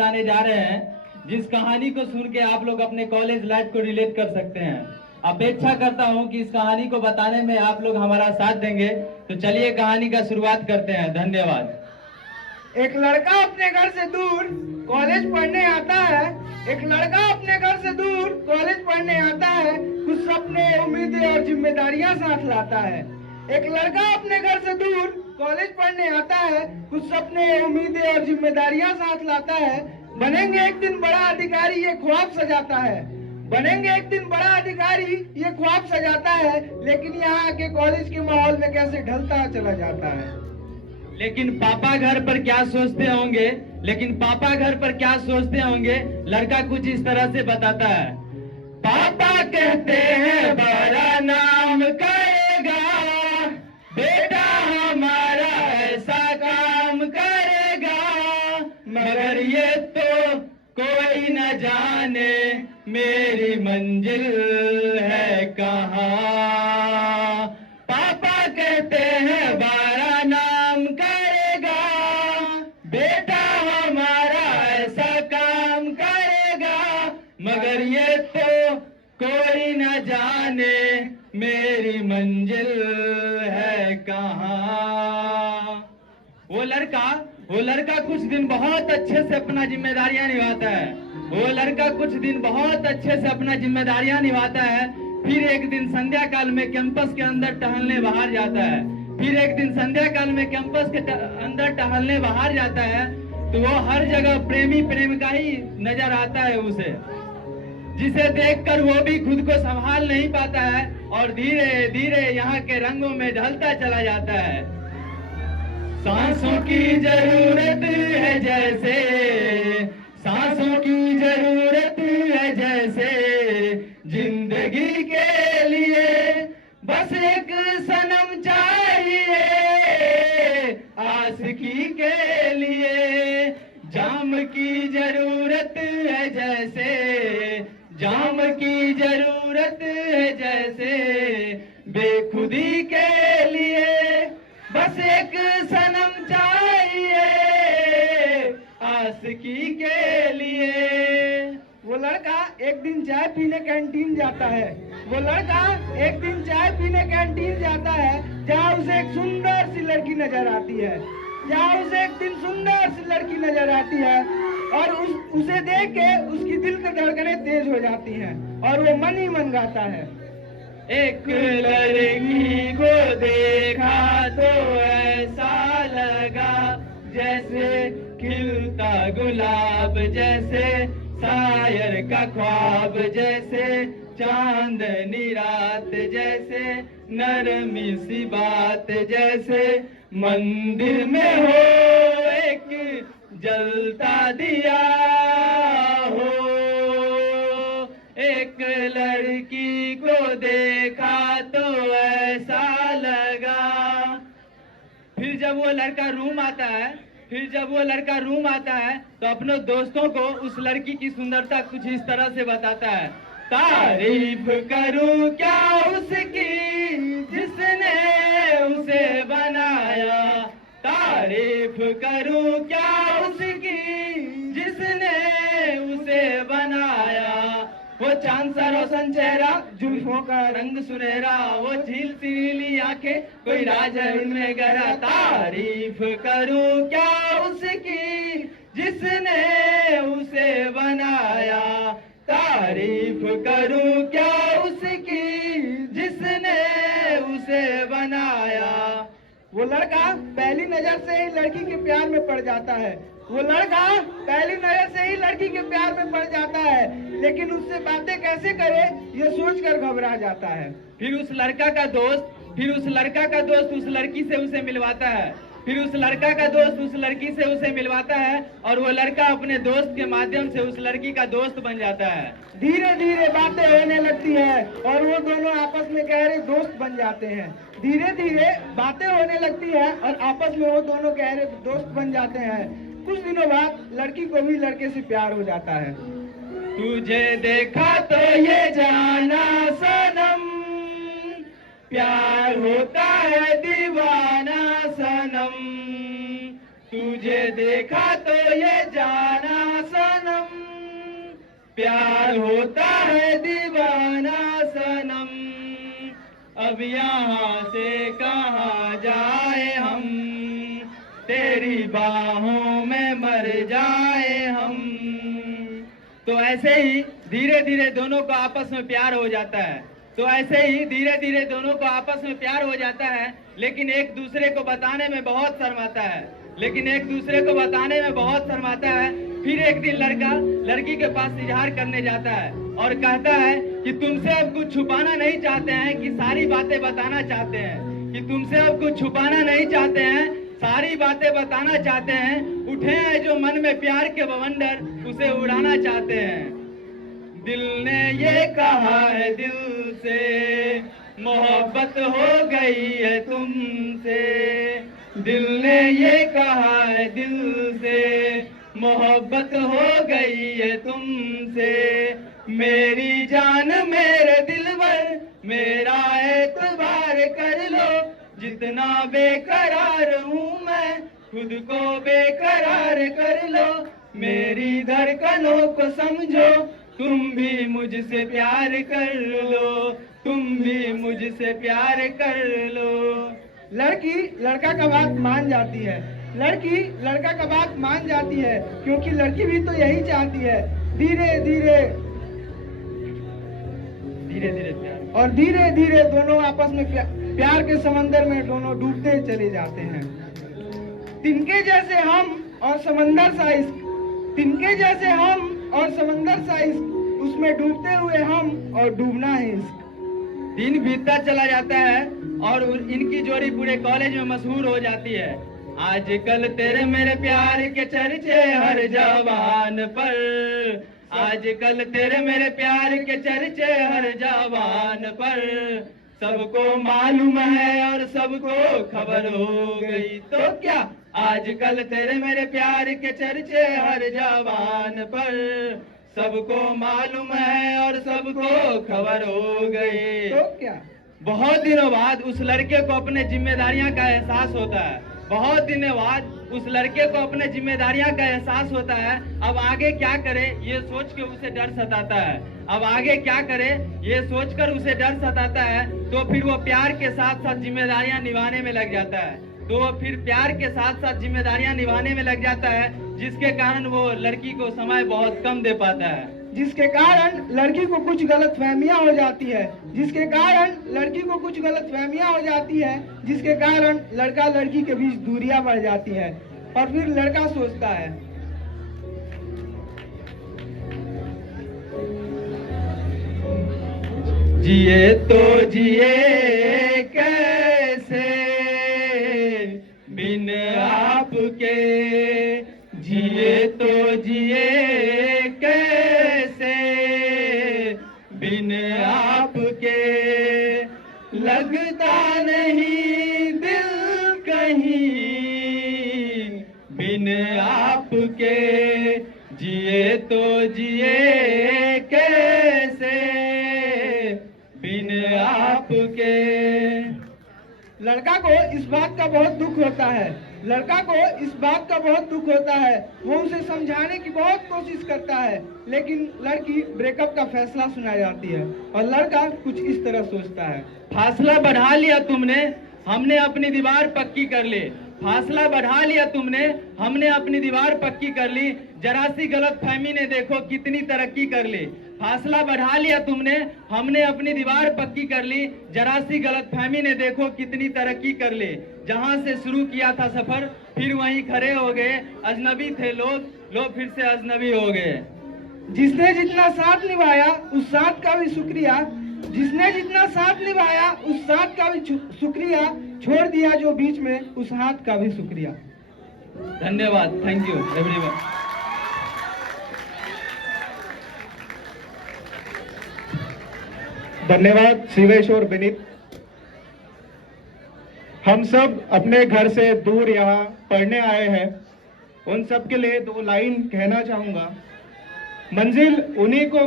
बताने जा रहे हैं जिस कहानी को सुन के आप लोग अपने कॉलेज लाइफ को रिलेट कर सकते हैं। अपेक्षा करता हूं कि इस कहानी को बताने में आप लोग हमारा साथ देंगे। तो चलिए कहानी का शुरुआत करते हैं। धन्यवाद। एक लड़का अपने घर से दूर कॉलेज पढ़ने आता है। एक लड़का अपने घर से दूर कॉलेज पढ़ने आता है। कुछ सपने, उम्मीदें और जिम्मेदारियां साथ लाता है। एक लड़का अपने घर से दूर कॉलेज पढ़ने आता है। कुछ सपने, उम्मीदें और जिम्मेदारियां साथ लाता है। बनेंगे एक दिन बड़ा अधिकारी, ये ख्वाब सजाता है। बनेंगे एक दिन बड़ा अधिकारी, ये ख्वाब सजाता है। लेकिन यहाँ के कॉलेज के माहौल में कैसे ढलता चला जाता है। लेकिन पापा घर पर क्या सोचते होंगे, लड़का कुछ इस तरह से बताता है। पापा कहते हैं बड़ा नाम करेगा, बेटा हमारा ऐसा काम करेगा, मगर ये तो कोई न जाने मेरी मंजिल है कहाँ। पापा कहते हैं बड़ा नाम करेगा, बेटा हमारा ऐसा काम करेगा, मगर ये तो कोई न जाने मेरी मंजिल है कहाँ। वो लड़का कुछ दिन बहुत अच्छे से अपना जिम्मेदारियां निभाता है। फिर एक दिन संध्या काल में कैंपस के अंदर टहलने बाहर जाता है। तो वो हर जगह प्रेमिका ही नजर आता है उसे, जिसे देखकर वो भी खुद को संभाल नहीं पाता है और धीरे धीरे यहाँ के रंगों में ढलता चला जाता है। सांसों की जरूरत है जैसे जिंदगी के लिए, बस एक सनम चाहिए आशिकी के लिए। जाम की जरूरत है जैसे बेखुदी के लिए, बस एक सनम चाहिए आशिकी के लिए। वो लड़का एक दिन चाय पीने कैंटीन जाता है, जहाँ उसे एक सुंदर सी लड़की नजर आती है, और उसे देख के उसकी दिल की धड़कनें तेज हो जाती हैं और वो मन ही मन गाता है। एक लड़की को देखा तो ऐसा लगा जैसे खिलता गुलाब, जैसे शायर का ख्वाब, जैसे चांदनी रात, जैसे नरमी सी बात, जैसे मंदिर में हो एक जलता दिया हो। एक लड़की को देखा तो ऐसा लगा। फिर जब वो लड़का रूम आता है तो अपने दोस्तों को उस लड़की की सुंदरता कुछ इस तरह से बताता है। तारीफ करूं क्या उसकी जिसने उसे बनाया, तारीफ करूं क्या उसकी जिसने उसे बनाया। वो चांद सा रोशन चेहरा, जुल्फों का रंग सुनहरा, वो झील सी नीली आंखें, कोई राज है उनमें गहरा। तारीफ करूं क्या उसकी जिसने उसे बनाया, तारीफ करूं क्या उसकी जिसने उसे बनाया। वो लड़का पहली नजर से ही लड़की के प्यार में पड़ जाता है, लेकिन उससे बातें कैसे करे ये सोचकर घबरा जाता है। फिर उस लड़का का दोस्त उस लड़की से उसे मिलवाता है, और वो लड़का अपने दोस्त के माध्यम से उस लड़की का दोस्त बन जाता है। धीरे धीरे बातें होने लगती है और वो दोनों आपस में गहरे दोस्त बन जाते हैं। कुछ दिनों बाद लड़की को भी लड़के से प्यार हो जाता है। तुझे देखा तो ये जाना सनम, प्यार होता है दीवाना सनम। तुझे देखा तो ये जाना सनम, प्यार होता है दीवाना सनम, अब यहाँ से कहाँ जाए हम, तेरी बाहों में मर जाए हम। तो ऐसे ही धीरे धीरे दोनों को आपस में प्यार हो जाता है, तो ऐसे ही धीरे धीरे दोनों को आपस में प्यार हो जाता है, लेकिन एक दूसरे को बताने में बहुत शर्माता है, लेकिन एक दूसरे को बताने में बहुत शर्माता है। फिर एक दिन लड़का लड़की के पास इजहार करने जाता है और कहता है कि तुमसे अब कुछ छुपाना नहीं चाहते हैं, कि सारी बातें बताना चाहते हैं, कि तुमसे अब कुछ छुपाना नहीं चाहते हैं, सारी बातें बताना चाहते हैं, उठे हैं जो मन में प्यार के बवंडर, उसे उड़ाना चाहते हैं। दिल ने ये कहा है दिल से, मोहब्बत हो गई है तुमसे, दिल ने ये कहा है दिल से, मोहब्बत हो गई है तुमसे, मेरी जान मेरे दिलबर, मेरा एतबार कर लो, जितना बेकरार हूँ मैं, खुद को बेकरार कर लो, मेरी धड़कनों को समझो, तुम भी मुझसे प्यार कर लो, तुम भी मुझसे प्यार कर लो। लड़की लड़का का बात मान जाती है, लड़की लड़का का बात मान जाती है, क्योंकि लड़की भी तो यही चाहती है। धीरे धीरे प्यार, और धीरे धीरे दोनों आपस में प्यार के समंदर में दोनों डूबते चले जाते हैं। तिनके जैसे हम और समंदर सा इश्क, तिनके जैसे हम और समंदर सा इश्क, उसमें डूबते हुए हम और डूबना है इश्क। दिन बीतता चला जाता है और इनकी जोड़ी पूरे कॉलेज में मशहूर हो जाती है। आजकल तेरे मेरे प्यार के चर्चे हर जबान पर, आजकल तेरे मेरे प्यार के चर्चे हर जबान पर, सबको मालूम है और सबको खबर हो गई तो क्या, आजकल तेरे मेरे प्यार के चर्चे हर जबान पर, सबको मालूम है और सबको खबर हो गई तो क्या। बहुत दिनों बाद उस लड़के को अपने जिम्मेदारियां का एहसास होता है, बहुत दिनों बाद उस लड़के को अपने जिम्मेदारियां का एहसास होता है। अब आगे क्या करे ये सोच के उसे डर सताता है, अब आगे क्या करे ये सोचकर उसे डर सताता है। तो फिर वो प्यार के साथ साथ जिम्मेदारियां निभाने में लग जाता है, तो फिर प्यार के साथ साथ जिम्मेदारियां निभाने में लग जाता है, जिसके कारण वो लड़की को समय बहुत कम दे पाता है, जिसके कारण लड़की को कुछ गलतफहमियां हो जाती है, जिसके कारण लड़की को कुछ गलतफहमियां हो जाती है, जिसके कारण लड़का लड़की के बीच दूरियां बढ़ जाती है। और फिर लड़का सोचता है, जिए तो जिए कैसे बिन आपके, जिए तो जिए कैसे बिन आपके, लगता नहीं दिल कहीं बिन आपके, जिए तो जिए कैसे बिन आपके। लड़का को इस बात का बहुत दुख होता है, लड़का को इस बात का बहुत दुख होता है। वो उसे समझाने की बहुत कोशिश करता है, लेकिन लड़की ब्रेकअप का फैसला सुना जाती है और लड़का कुछ इस तरह सोचता है, फासला बढ़ा लिया तुमने, हमने अपनी दीवार पक्की कर ली, फासला बढ़ा लिया तुमने, हमने अपनी दीवार पक्की कर ली, जरा सी गलतफहमी ने देखो कितनी तरक्की कर ली। फासला बढ़ा लिया तुमने, हमने अपनी दीवार पक्की कर ली, जरा सी गलतफहमी ने देखो कितनी तरक्की कर ली। जहां से शुरू किया था सफर फिर वहीं खड़े हो गए, अजनबी थे लोग फिर से अजनबी हो गए। जिसने जितना साथ निभाया उस साथ का भी शुक्रिया, जिसने जितना साथ निभाया उस साथ का भी शुक्रिया, छोड़ दिया जो बीच में उस हाथ का भी शुक्रिया। धन्यवाद, थैंक यू एवरीवन। धन्यवाद शिवेश और विनीत। हम सब अपने घर से दूर यहाँ पढ़ने आए हैं, उन सब के लिए 2 लाइन कहना चाहूंगा। मंजिल उन्हीं को